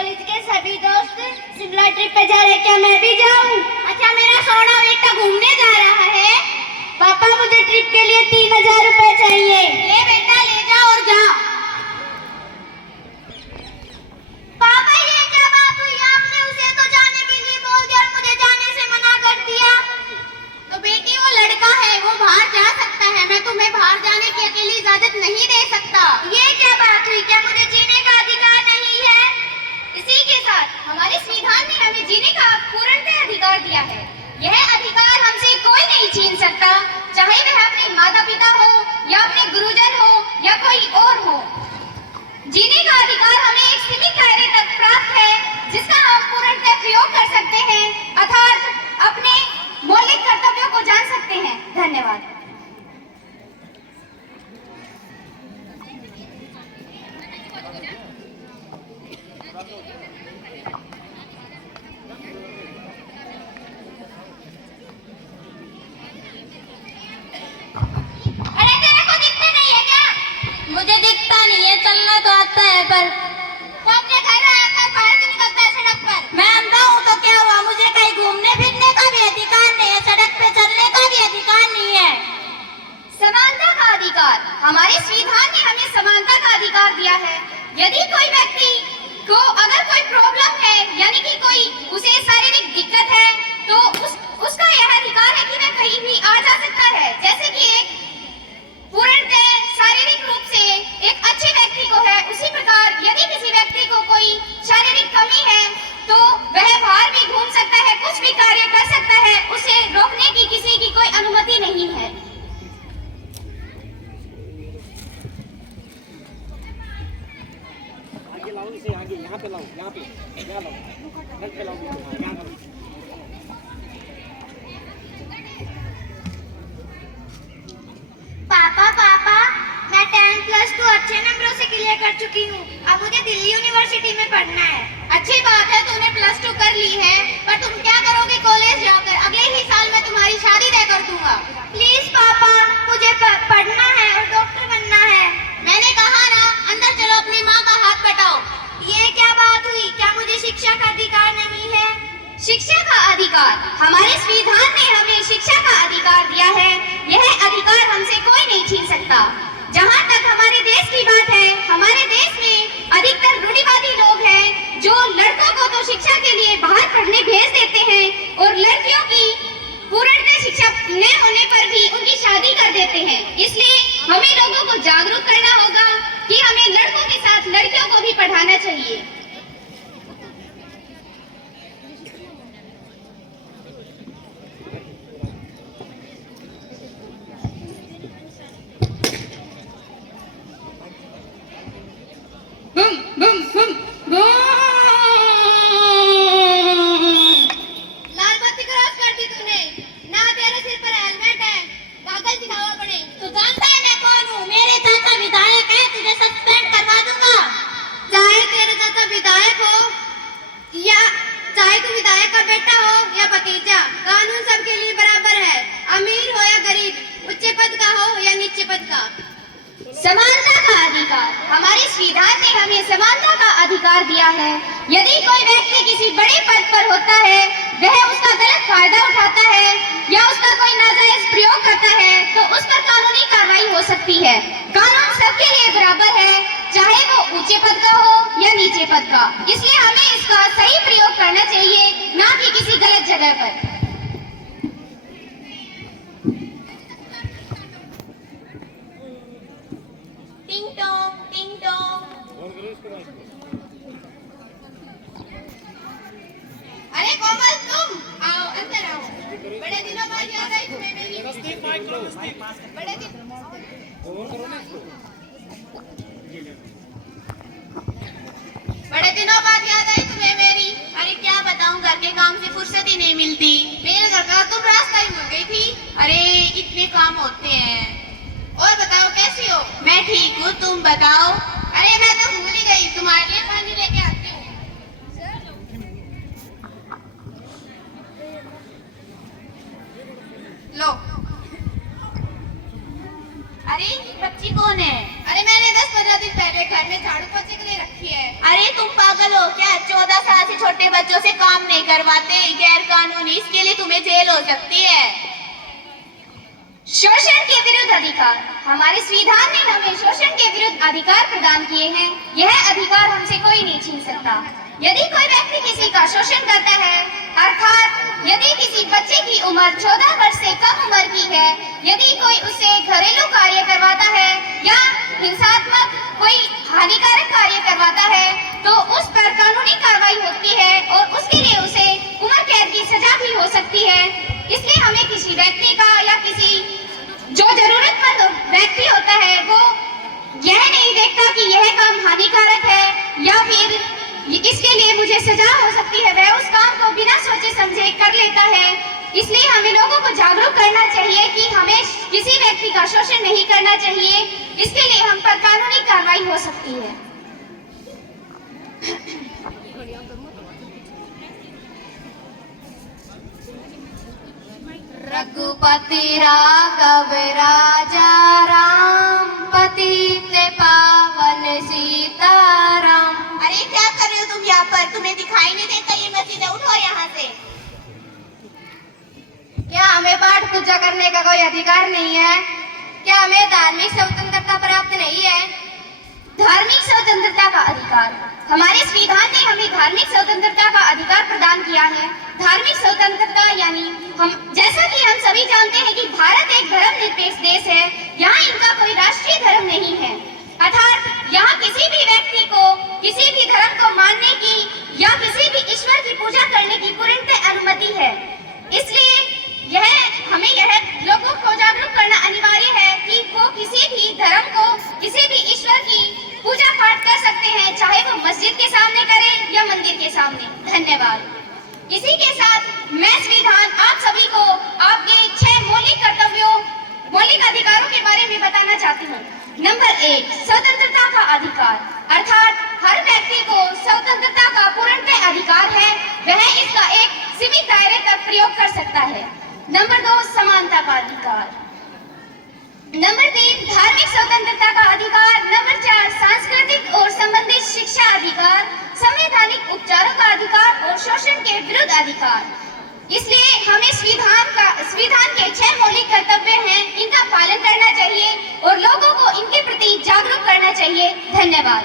College के सभी दोस्त शिमला ट्रिप पे जा रहे, क्या मैं भी जाऊं? अच्छा, मेरा सोना बेटा घूमने जा रहा है। पापा मुझे ट्रिप के लिए 3000 रुपए चाहिए। ले बेटा, ले जा और जा। पापा, ये क्या बात हुई? आपने उसे तो जाने के लिए बोल दिया और मुझे जाने से मना कर दिया। तो बेटी, वो लड़का है, वो बाहर जा सकता है। मैं तुम्हें बाहर जाने की अकेली इजाजत नहीं दे सकता। ये क्या बात हुई? क्या मुझे जीने का अधिकार नहीं है? इसी के साथ हमारे संविधान ने हमें जीने का पूर्णतः अधिकार दिया है। यह अधिकार हमसे कोई नहीं छीन सकता, चाहे वह अपने माता पिता हो या अपने गुरुजन हो या कोई और हो। जीने का अधिकार हमें एक सीमित दायरे तक प्राप्त है, जिसका हम पूर्णतः प्रयोग कर सकते हैं, अर्थात अपने मौलिक कर्तव्यों को जान सकते हैं। धन्यवाद। अरे तेरे को दिखता नहीं है क्या? मुझे दिखता नहीं है, चलना तो आता है पर तो अपने घर आकर बाहर क्यों निकलता है सड़क पर? मैं अंधा हूँ तो क्या हुआ? मुझे कहीं घूमने फिरने का भी अधिकार नहीं है, सड़क पे चलने का भी अधिकार नहीं है। समानता का अधिकार, हमारे संविधान ने हमें समानता का अधिकार दिया है। यदि कोई व्यक्ति को अगर कोई प्रॉब्लम है, यानी कि कोई उसे शारीरिक दिक्कत है, तो उसका यह अधिकार है कि वह कहीं भी आ जा सकता है। जैसे कि एक पूर्णतः शारीरिक रूप से एक अच्छे व्यक्ति को है, उसी प्रकार यदि किसी व्यक्ति को कोई शारीरिक कमी है तो वह बाहर भी घूम सकता है, कुछ भी कार्य कर सकता है। उसे रोकने की किसी की कोई अनुमति नहीं है। आगे लाओ, इसे आगे, यहाँ पे लाओ, यहाँ पे लाओ, घर पे लाओ, यहाँ लाओ। पापा, मैं 10+2 अच्छे नंबरों से क्लियर कर चुकी हूँ। अब मुझे दिल्ली यूनिवर्सिटी में पढ़ना है। अच्छी बात है, तूने +2 कर ली है, पर तुम क्या करोगे कॉलेज जाकर? अगले ही साल मैं तुम्हारी शादी तय कर दूंगा। प्लीज पापा, मुझे पढ़ना है और डॉक्टर बनना है। मैंने कहा ना, अंदर चलो, अपनी माँ का हाथ बटाओ। ये क्या बात हुई? क्या मुझे शिक्षा का अधिकार नहीं है? शिक्षा का अधिकार, हमारे संविधान ने हमें शिक्षा का अधिकार दिया है। यह अधिकार हमसे कोई नहीं छीन सकता। जहाँ तक हमारे देश की बात है, हमारे देश में अधिकतर रूढ़िवादी लोग हैं, जो लड़कों को तो शिक्षा के लिए बाहर पढ़ने भेज देते हैं और लड़कियों की पूर्णतः शिक्षा न होने पर भी उनकी शादी कर देते हैं। इसलिए हमें लोगों को जागरूक करना होगा कि हमें लड़कों के साथ लड़कियों को भी पढ़ाना चाहिए। लाल बत्ती क्रॉस कर दी तूने ना, तेरे सिर पर हेलमेट है, कागज दिखावा पड़े। तू जानता है मैं कौन हूँ? मेरे चाचा विधायक है, तुझे सस्पेंड करवा दूंगा। चाहे तेरे चाचा विधायक हो या चाहे तू विधायक का बेटा हो या भतीजा, कानून सबके लिए बराबर है, अमीर हो या गरीब, उच्च पद का हो या नीचे पद का। समानता का अधिकार, हमारे संविधान ने हमें समानता का अधिकार दिया है। यदि कोई व्यक्ति किसी बड़े पद पर होता है, वह उसका गलत फायदा उठाता है या उसका कोई नाजायज प्रयोग करता है, तो उस पर कानूनी कार्रवाई हो सकती है। कानून सबके लिए बराबर है, चाहे वो ऊंचे पद का हो या नीचे पद का। इसलिए हमें इसका सही प्रयोग करना चाहिए, ना कि किसी गलत जगह पर। टिंग टोंग, टिंग टोंग। अरे कोमल, तुम आओ, अंदर आओ। बड़े दिनों बाद याद आई तुम्हें मेरी। बड़े दिन बड़े दिनों बाद याद आई तुम्हें मेरी। अरे क्या बताऊं, घर के काम से फुर्सत ही नहीं मिलती। मेरे घर का तुम रास्ता ही भूल गई थी। अरे इतने काम होते हैं। और बताओ कैसी हो? मैं ठीक हूँ, तुम बताओ। अरे मैं तो भूल ही गई, तुम्हारे लिए पानी लेके आती हूँ। लो। अरे बच्ची कौन है? अरे मैंने 10-15 दिन पहले घर में झाड़ू पोछे के लिए रखी है। अरे तुम पागल हो क्या? छोटे बच्चों से काम नहीं करवाते, गैर कानूनी, इसके लिए तुम्हें जेल हो सकती है। शोषण के विरुद्ध अधिकार। हमारे संविधान ने हमें शोषण के विरुद्ध अधिकार प्रदान किए हैं। यह अधिकार हमसे कोई नहीं छीन सकता। यदि कोई व्यक्ति किसी का शोषण करता है, अर्थात यदि किसी बच्चे की उम्र 14 वर्ष से कम उम्र की है, यदि कोई उससे घरेलू कार्य करवाता है या हिंसात्मक कोई हानिकारक कार्य करवाता है, तो उस पर कानूनी कार्रवाई होती है और उसके लिए उसे उम्र कैद की सजा भी हो सकती है। इसलिए हमें किसी व्यक्ति का या किसी जो जरूरतमंद व्यक्ति होता है वो यह नहीं देखता कि यह काम हानिकारक है या फिर इसके लिए मुझे सजा हो सकती है, वह उस काम को बिना सोचे समझे कर लेता है। इसलिए हमें लोगों को जागरूक करना चाहिए कि हमें किसी व्यक्ति का शोषण नहीं करना चाहिए। इसके लिए हम पर कानूनी कार्रवाई हो सकती है। रघुपति राघव राजा राम, पतित पावन सीताराम। अरे क्या कर रहे हो तुम यहाँ पर? तुम्हें दिखाई नहीं देता ये मस्जिद है? उठो यहाँ से। क्या हमें पाठ पूजा करने का कोई अधिकार नहीं है? क्या हमें धार्मिक स्वतंत्रता प्राप्त नहीं है? धार्मिक स्वतंत्रता का अधिकार। हमारे संविधान ने हमें धार्मिक स्वतंत्रता का अधिकार प्रदान किया है। धार्मिक स्वतंत्रता यानी जैसा कि हम सभी जानते हैं कि भारत एक धर्मनिरपेक्ष देश है। यहाँ इनका कोई राष्ट्रीय धर्म नहीं है, अर्थात यहाँ किसी भी व्यक्ति को किसी भी धर्म को मानने की या किसी भी ईश्वर की पूजा करने की पूर्णतः अनुमति है। इसलिए हमें लोगों को जागरूक करना अनिवार्य है कि वो किसी भी धर्म को, किसी भी ईश्वर की पूजा पाठ कर सकते हैं, चाहे वो मस्जिद के सामने करें या मंदिर के सामने। धन्यवाद। इसी के साथ मैं संविधान आप सभी को आपके 6 मौलिक अधिकारों के बारे में बताना चाहती हूँ। नंबर 1, स्वतंत्रता का अधिकार, अर्थात हर व्यक्ति को स्वतंत्रता का पूर्णतः अधिकार है, वह इसका एक सीमित दायरे तक प्रयोग कर सकता है। नंबर 2, समानता का अधिकार। नंबर 3, धार्मिक स्वतंत्रता का अधिकार। नंबर 4, सांस्कृतिक और संबंधित शिक्षा अधिकार, संवैधानिक उपचारों का अधिकार और शोषण के विरुद्ध अधिकार। इसलिए हमें संविधान के 6 मौलिक कर्तव्य हैं, इनका पालन करना चाहिए और लोगों को इनके प्रति जागरूक करना चाहिए। धन्यवाद।